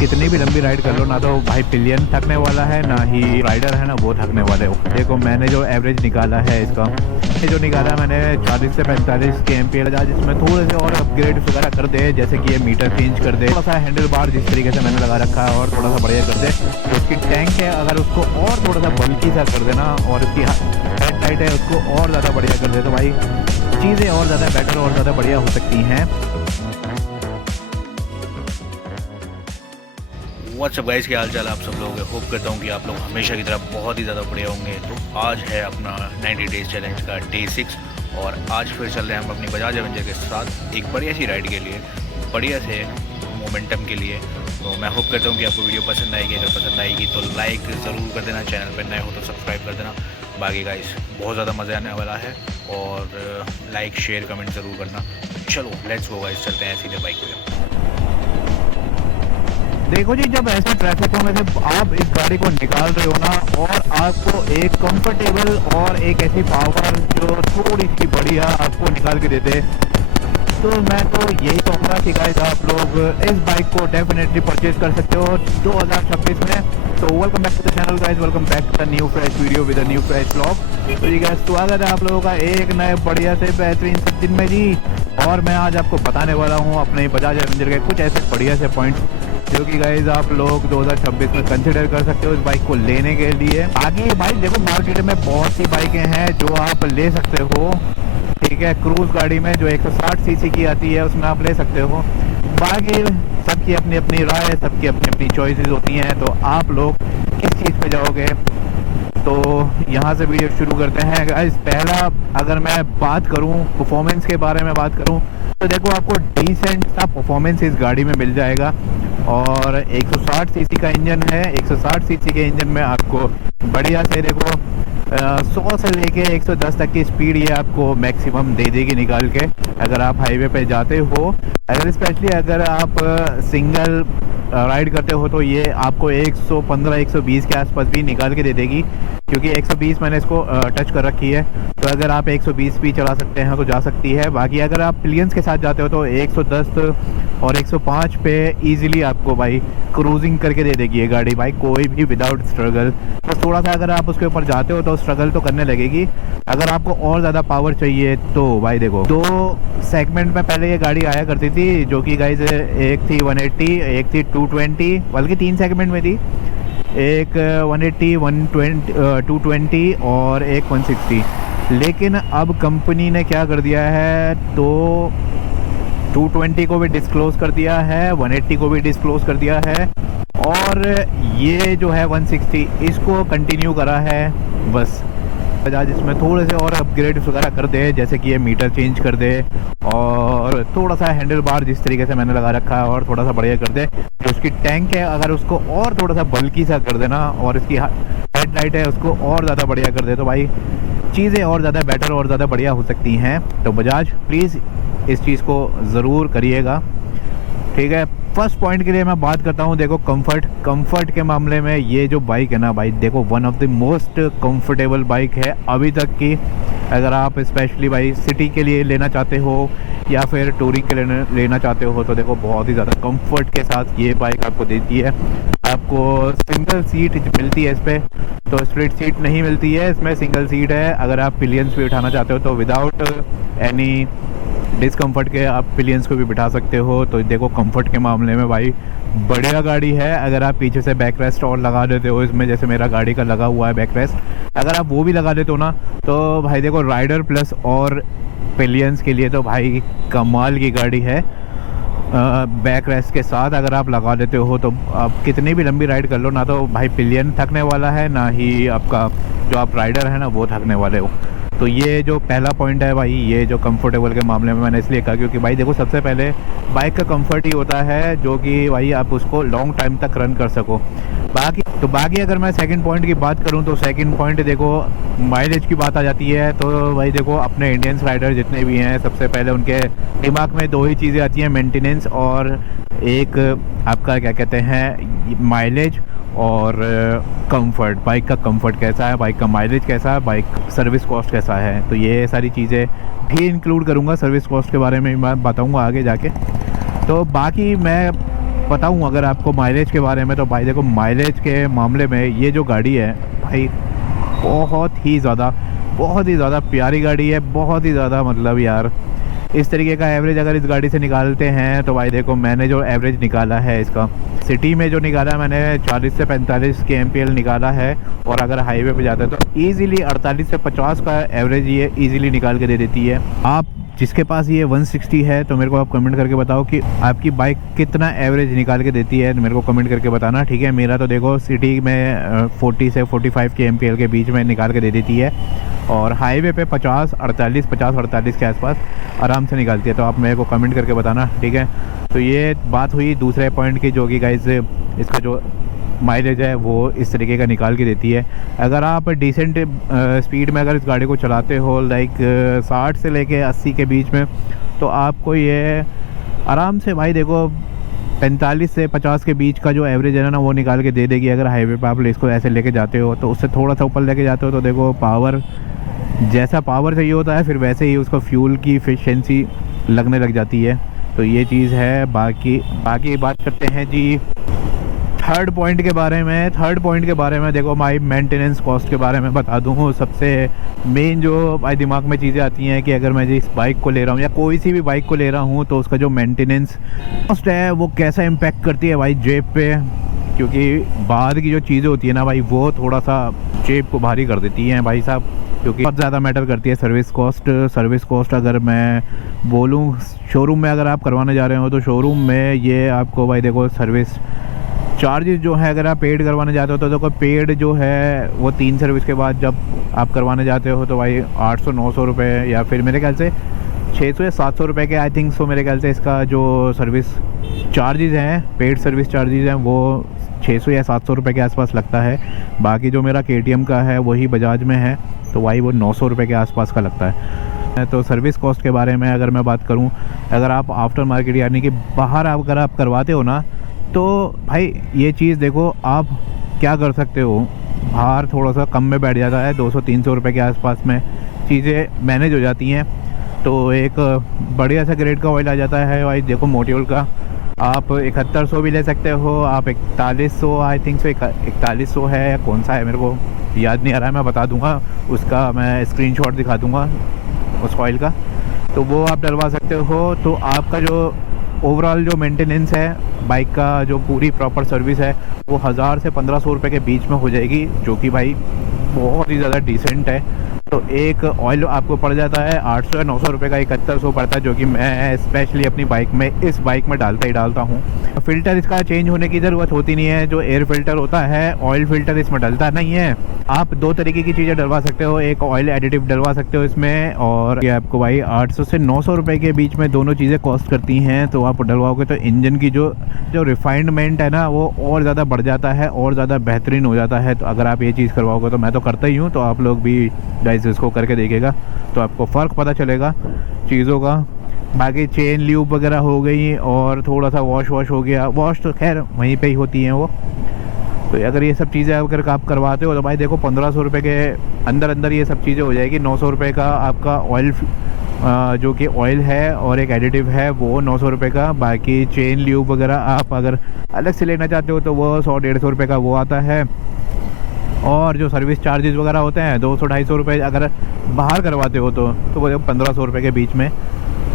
कितनी भी लंबी राइड कर लो ना, तो भाई पिलियन थकने वाला है ना ही राइडर है ना वो थकने वाले हो। देखो मैंने जो एवरेज निकाला है इसका, ये जो निकाला मैंने 40 से 45 के एम पी एल, जिसमें थोड़े से और अपग्रेड वगैरह कर दे, जैसे कि ये मीटर चेंज कर दे, थोड़ा सा हैंडल बार जिस तरीके से मैंने लगा रखा है और थोड़ा सा बढ़िया कर दे। उसकी टैंक है अगर उसको और थोड़ा सा बल्कि सा कर देना, और उसकी हेड लाइट है उसको और ज़्यादा बढ़िया कर दे, तो भाई चीज़ें और ज़्यादा बेटर और ज़्यादा बढ़िया हो सकती हैं। व्हाट्सअप गाइस, क्या हाल चाल आप सब लोग। होप करता हूँ कि आप लोग हमेशा की तरह बहुत ही ज़्यादा बढ़िया होंगे। तो आज है अपना 90 डेज चैलेंज का डे 6 और आज फिर चल रहे हैं हम अपनी बजाज एवेंजर के साथ एक बढ़िया सी राइड के लिए, बढ़िया से मोमेंटम के लिए। तो मैं होप करता हूँ कि आपको वीडियो पसंद आएगी। अगर पसंद आएगी तो लाइक ज़रूर कर देना, चैनल पर नए हो तो सब्सक्राइब कर देना। बाकी गाइस बहुत ज़्यादा मज़ा आने वाला है और लाइक शेयर कमेंट ज़रूर करना। चलो लेट्स गो गाइस, चलते हैं सीधे बाइक पे। देखो जी, जब ऐसे ट्रैफिकों में से आप इस गाड़ी को निकाल रहे हो ना, और आपको एक कंफर्टेबल और एक ऐसी पावर जो थोड़ी सी बढ़िया आपको निकाल के देते, तो मैं तो यही कहूँगा कि गाइस आप लोग इस बाइक को डेफिनेटली परचेज कर सकते हो 2026 में। तो welcome back to the channel guys, welcome back to the new fresh video with a new fresh blog. तो जी गाइस, स्वागत है आप लोगों का एक नए बढ़िया से बेहतरीन से दिन में जी। और मैं आज आपको बताने वाला हूँ अपने बजाज एवेंजर के कुछ ऐसे बढ़िया से पॉइंट्स जो कि गाइज आप लोग 2026 में कंसिडर कर सकते हो इस बाइक को लेने के लिए। आगे भाई देखो, मार्केट में बहुत सी बाइकें हैं जो आप ले सकते हो, ठीक है। क्रूज गाड़ी में जो 160 सीसी की आती है उसमें आप ले सकते हो। बाकी सबकी अपनी अपनी राय है, सबकी अपनी अपनी चॉइसेस होती हैं। तो आप लोग किस चीज़ पे जाओगे, तो यहाँ से वीडियो शुरू करते हैं गाइस। पहला अगर मैं बात करूँ परफॉर्मेंस के बारे में बात करूँ, तो देखो आपको डिसेंट सा परफॉर्मेंस इस गाड़ी में मिल जाएगा। और 160 सीसी का इंजन है, 160 सीसी के इंजन में आपको बढ़िया से देखो 100 से लेके 110 तक की स्पीड ये आपको मैक्सिमम दे देगी निकाल के, अगर आप हाईवे पे जाते हो। अगर स्पेशली अगर आप सिंगल राइड करते हो तो ये आपको 115-120 के आसपास भी निकाल के दे देगी, क्योंकि 120 मैंने इसको टच कर रखी है। तो अगर आप 120 भी चला सकते हैं तो जा सकती है। बाकी अगर आप पिलियंस के साथ जाते हो तो 110 और 105 पे इजीली आपको भाई क्रूजिंग करके दे देगी ये गाड़ी भाई, कोई भी विदाउट स्ट्रगल। बस थोड़ा सा अगर आप उसके ऊपर जाते हो तो स्ट्रगल तो करने लगेगी। अगर आपको और ज़्यादा पावर चाहिए तो भाई देखो, दो सेगमेंट में पहले ये गाड़ी आया करती थी, जो कि गाइज एक थी 180, एक थी 220, बल्कि 3 सेगमेंट में थी, एक 180, 120, 220 और एक 160। लेकिन अब कंपनी ने क्या कर दिया है, तो 220 को भी डिस्क्लोज कर दिया है, 180 को भी डिस्क्लोज कर दिया है, और ये जो है 160 इसको कंटिन्यू करा है बस। बजाज इसमें थोड़े से और अपग्रेड वगैरह कर दे, जैसे कि ये मीटर चेंज कर दे और थोड़ा सा हैंडल बार जिस तरीके से मैंने लगा रखा है और थोड़ा सा बढ़िया कर दे। तो उसकी टैंक है अगर उसको और थोड़ा सा बल्कि सा कर देना, और इसकी हेड लाइट है उसको और ज़्यादा बढ़िया कर दे, तो भाई चीज़ें और ज़्यादा बेटर और ज़्यादा बढ़िया हो सकती हैं। तो बजाज प्लीज़ इस चीज़ को ज़रूर करिएगा, ठीक है। फर्स्ट पॉइंट के लिए मैं बात करता हूँ, देखो कंफर्ट के मामले में ये जो बाइक है ना भाई, देखो one of the most comfortable bike है अभी तक की। अगर आप स्पेशली भाई सिटी के लिए लेना चाहते हो या फिर टूरिंग के लिए लेना चाहते हो, तो देखो बहुत ही ज़्यादा कंफर्ट के साथ ये बाइक आपको देती है। आपको सिंगल सीट मिलती है इस पर, तो स्प्लिट सीट नहीं मिलती है इसमें, सिंगल सीट है। अगर आप पिलियंस भी उठाना चाहते हो तो विदाउट एनी डिस्कम्फर्ट के आप पिलियंस को भी बिठा सकते हो। तो देखो कंफर्ट के मामले में भाई बढ़िया गाड़ी है। अगर आप पीछे से बैक रेस्ट और लगा देते हो इसमें, जैसे मेरा गाड़ी का लगा हुआ है बैक रेस्ट, अगर आप वो भी लगा देते हो ना, तो भाई देखो राइडर प्लस और पिलियंस के लिए तो भाई कमाल की गाड़ी है। बैक रेस्ट के साथ अगर आप लगा देते हो तो आप कितनी भी लंबी राइड कर लो ना, तो भाई पिलियन थकने वाला है ना ही आपका जो आप राइडर है ना वो थकने वाले हो। तो ये जो पहला पॉइंट है भाई, ये जो कंफर्टेबल के मामले में मैंने इसलिए कहा क्योंकि भाई देखो सबसे पहले बाइक का कंफर्ट ही होता है जो कि भाई आप उसको लॉन्ग टाइम तक रन कर सको। बाकी अगर मैं सेकंड पॉइंट की बात करूं तो सेकंड पॉइंट देखो माइलेज की बात आ जाती है। तो भाई देखो अपने इंडियंस राइडर जितने भी हैं, सबसे पहले उनके दिमाग में दो ही चीज़ें आती हैं, मेंटेनेंस और एक आपका क्या कहते हैं माइलेज और कंफर्ट। बाइक का कंफर्ट कैसा है, बाइक का माइलेज कैसा है, बाइक सर्विस कॉस्ट कैसा है। तो ये सारी चीज़ें भी इंक्लूड करूँगा, सर्विस कॉस्ट के बारे में मैं बताऊँगा आगे जाके। तो बाकी मैं बताऊं अगर आपको माइलेज के बारे में, तो भाई देखो माइलेज के मामले में ये जो गाड़ी है भाई बहुत ही ज़्यादा प्यारी गाड़ी है, बहुत ही ज़्यादा मतलब यार इस तरीके का एवरेज अगर इस गाड़ी से निकालते हैं तो भाई देखो मैंने जो एवरेज निकाला है इसका सिटी में जो निकाला है मैंने 40 से 45 के एमपीएल निकाला है, और अगर हाईवे पे जाते हैं तो ईज़िली 48 से 50 का एवरेज ये ईज़िली निकाल के दे देती है। आप जिसके पास ये 160 है तो मेरे को आप कमेंट करके बताओ कि आपकी बाइक कितना एवरेज निकाल के देती है, मेरे को कमेंट करके बताना, ठीक है। मेरा तो देखो सिटी में 40 से 45 के एमपीएल के बीच में निकाल के दे देती है, और हाईवे पे 50-48 के आसपास आराम से निकालती है। तो आप मेरे को कमेंट करके बताना, ठीक है। तो ये बात हुई दूसरे पॉइंट की, जो कि गाइस इसका जो माइलेज है वो इस तरीके का निकाल के देती है। अगर आप डिसेंट स्पीड में अगर इस गाड़ी को चलाते हो लाइक 60 से लेके 80 के बीच में, तो आपको ये आराम से भाई देखो 45 से 50 के बीच का जो एवरेज है ना वो निकाल के दे देगी। अगर हाईवे पे आप इसको ऐसे लेके जाते हो तो उससे थोड़ा सा ऊपर लेके जाते हो तो देखो पावर, जैसा पावर चाहिए होता है फिर वैसे ही उसको फ्यूल की एफिशिएंसी लगने लग जाती है। तो ये चीज़ है। बाकी बात करते हैं जी थर्ड पॉइंट के बारे में। देखो भाई मेंटेनेंस कॉस्ट के बारे में बता दूँ। सबसे मेन जो भाई दिमाग में चीज़ें आती हैं कि अगर मैं इस बाइक को ले रहा हूँ या कोई सी भी बाइक को ले रहा हूँ तो उसका जो मेंटेनेंस कॉस्ट है वो कैसा इम्पैक्ट करती है भाई जेब पे, क्योंकि बाद की जो चीज़ें होती है ना भाई वो थोड़ा सा जेब को भारी कर देती हैं भाई साहब, क्योंकि बहुत ज़्यादा मैटर करती है सर्विस कॉस्ट। अगर मैं बोलूँ शोरूम में अगर आप करवाने जा रहे हो तो शोरूम में ये आपको भाई देखो सर्विस चार्जेस जो है अगर आप पेड करवाने जाते हो तो देखो पेड जो है वो 3 सर्विस के बाद जब आप करवाने जाते हो तो भाई 800-900 रुपये या फिर मेरे ख्याल से 600 या 700 रुपये के आई थिंक सो मेरे ख्याल से इसका जो सर्विस चार्जेस हैं, पेड सर्विस चार्जेस हैं वो 600 या 700 रुपये के आसपास लगता है। बाकी जो मेरा KTM का है वही बजाज में है तो भाई वो 900 रुपये के आसपास का लगता है। तो सर्विस कॉस्ट के बारे में अगर मैं बात करूं, अगर आप आफ्टर मार्केट यानी कि बाहर अगर आप करवाते हो ना तो भाई ये चीज़ देखो आप क्या कर सकते हो, बाहर थोड़ा सा कम में बैठ जाता है, 200-300 रुपये के आसपास में चीज़ें मैनेज हो जाती हैं। तो एक बढ़िया सा ग्रेड का ऑयल आ जाता है भाई देखो मोटियोल का, आप 7100 भी ले सकते हो, आप 4100 आई थिंक सो 4100 है या कौन सा है मेरे को याद नहीं आ रहा है, मैं बता दूंगा उसका, मैं स्क्रीनशॉट दिखा दूंगा उस ऑयल का, तो वो आप डलवा सकते हो। तो आपका जो ओवरऑल जो मेंटेनेंस है बाइक का, जो पूरी प्रॉपर सर्विस है वो 1000 से 1500 रुपये के बीच में हो जाएगी, जो कि भाई बहुत ही ज़्यादा डिसेंट है। तो एक ऑयल आपको पड़ जाता है 800 या 900 रुपये का, 7100 पड़ता है, जो कि मैं स्पेशली अपनी बाइक में इस बाइक में डालता हूँ। फ़िल्टर इसका चेंज होने की ज़रूरत होती नहीं है, जो एयर फिल्टर होता है ऑयल फिल्टर इसमें डलता नहीं है। आप 2 तरीके की चीज़ें डलवा सकते हो, एक ऑयल एडिटिव डलवा सकते हो इसमें, और ये आपको भाई 800 से 900 रुपये के बीच में दोनों चीज़ें कॉस्ट करती हैं। तो आप डलवाओगे तो इंजन की जो रिफाइनमेंट है ना वो और ज़्यादा बढ़ जाता है और ज़्यादा बेहतरीन हो जाता है। तो अगर आप ये चीज़ करवाओगे, तो मैं तो करता ही हूँ, तो आप लोग भी गाइस इसको करके देखिएगा तो आपको फ़र्क पता चलेगा चीज़ों का। बाकी चेन ल्यूब वगैरह हो गई और थोड़ा सा वॉश हो गया, वॉश तो खैर वहीं पे ही होती हैं वो। तो अगर ये सब चीज़ें अगर आप करवाते हो तो भाई देखो 1500 रुपये के अंदर ये सब चीज़ें हो जाएगी। 900 रुपये का आपका ऑयल जो कि ऑयल है और एक एडिटिव है वो 900 रुपये का। बाकी चेन ल्यूब वगैरह आप अगर अलग से लेना चाहते हो तो वो 100-150 रुपये का वो आता है। और जो सर्विस चार्जेस वगैरह होते हैं 200-250 रुपये अगर बाहर करवाते हो तो वो 1500 रुपये के बीच में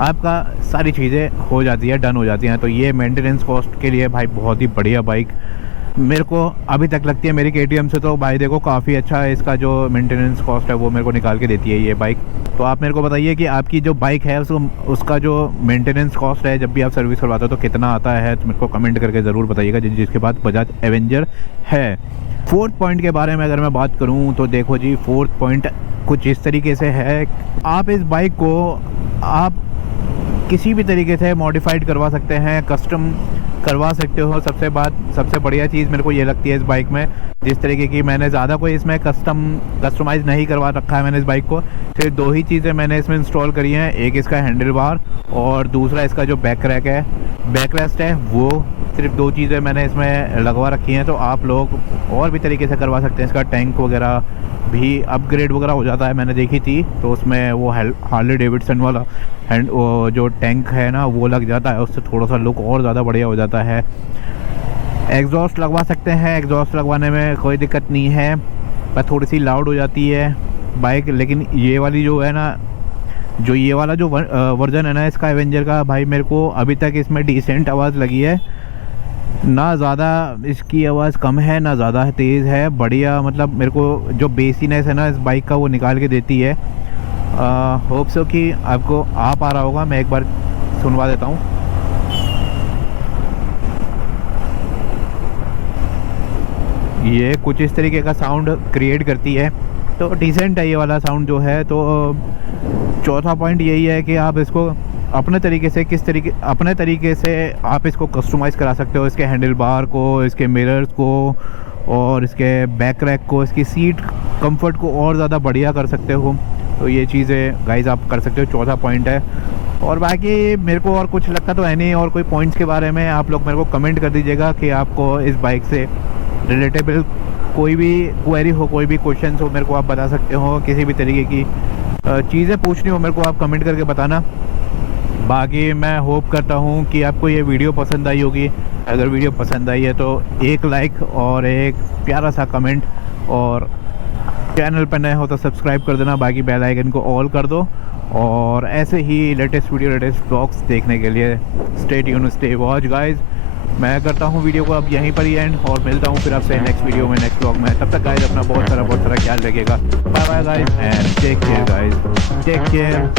आपका सारी चीज़ें हो जाती है, डन हो जाती हैं। तो ये मेंटेनेंस कॉस्ट के लिए भाई बहुत ही बढ़िया बाइक मेरे को अभी तक लगती है मेरी KTM से। तो भाई देखो काफ़ी अच्छा है, इसका जो मेंटेनेंस कॉस्ट है वो मेरे को निकाल के देती है ये बाइक। तो आप मेरे को बताइए कि आपकी जो बाइक है उसका जो मेंटेनेंस कॉस्ट है जब भी आप सर्विस करवाते हो तो कितना आता है, तो मेरे को कमेंट करके ज़रूर बताइएगा जिसके बाद बजाज एवेंजर है। 4th पॉइंट के बारे में अगर मैं बात करूं तो देखो जी 4th पॉइंट कुछ इस तरीके से है, आप इस बाइक को आप किसी भी तरीके से मॉडिफाइड करवा सकते हैं, कस्टम करवा सकते हो। सबसे बढ़िया चीज़ मेरे को ये लगती है इस बाइक में, जिस तरीके की मैंने ज़्यादा कोई इसमें कस्टमाइज़ नहीं करवा रखा है मैंने इस बाइक को, सिर्फ 2 ही चीज़ें मैंने इसमें इंस्टॉल करी हैं, एक इसका हैंडल बार और दूसरा इसका जो बैक रेस्ट है वो सिर्फ 2 चीज़ें मैंने इसमें लगवा रखी हैं। तो आप लोग और भी तरीके से करवा सकते हैं, इसका टैंक वगैरह भी अपग्रेड वगैरह हो जाता है, मैंने देखी थी तो उसमें वो हार्ले डेविडसन वाला जो टैंक है ना वो लग जाता है, उससे थोड़ा सा लुक और ज़्यादा बढ़िया हो जाता है। एग्जॉस्ट लगवा सकते हैं, एग्जॉस्ट लगवाने में कोई दिक्कत नहीं है, पर थोड़ी सी लाउड हो जाती है बाइक। लेकिन ये वाली जो है ना, जो ये वाला जो वर्जन है ना इसका एवेंजर का, भाई मेरे को अभी तक इसमें डिसेंट आवाज़ लगी है। ना ज़्यादा इसकी आवाज़ कम है, ना ज़्यादा तेज़ है, बढ़िया। मतलब मेरे को जो बेसीनेस है ना इस बाइक का वो निकाल के देती है। होप सो कि आपको आ पा रहा होगा, मैं एक बार सुनवा देता हूँ। ये कुछ इस तरीके का साउंड क्रिएट करती है, तो डिसेंट है ये वाला साउंड जो है। तो चौथा पॉइंट यही है कि आप इसको अपने तरीके से आप इसको कस्टमाइज़ करा सकते हो, इसके हैंडल बार को, इसके मिरर्स को और इसके बैक रैक को, इसकी सीट कंफर्ट को और ज़्यादा बढ़िया कर सकते हो। तो ये चीज़ें गाइस आप कर सकते हो, चौथा पॉइंट है। और बाकी मेरे को और कुछ लगता तो है नहीं, और कोई पॉइंट्स के बारे में आप लोग मेरे को कमेंट कर दीजिएगा कि आपको इस बाइक से रिलेटेबल कोई भी क्वेरी हो, कोई भी क्वेश्चंस हो, मेरे को आप बता सकते हो। किसी भी तरीके की चीज़ें पूछनी हो मेरे को आप कमेंट करके बताना। बाकी मैं होप करता हूँ कि आपको ये वीडियो पसंद आई होगी। अगर वीडियो पसंद आई है तो एक लाइक और एक प्यारा सा कमेंट, और चैनल पर नए हो तो सब्सक्राइब कर देना। बाकी बेल आइकन को ऑल कर दो, और ऐसे ही लेटेस्ट वीडियो, लेटेस्ट ब्लॉग्स देखने के लिए stay tune, stay watch guys. मैं करता हूँ वीडियो को अब यहीं पर ही एंड, और मिलता हूँ फिर आपसे नेक्स्ट वीडियो में, नेक्स्ट ब्लॉग में। तब तक गाइज अपना बहुत सारा ख्याल रखिएगा। Bye bye guys and take care guys, take care.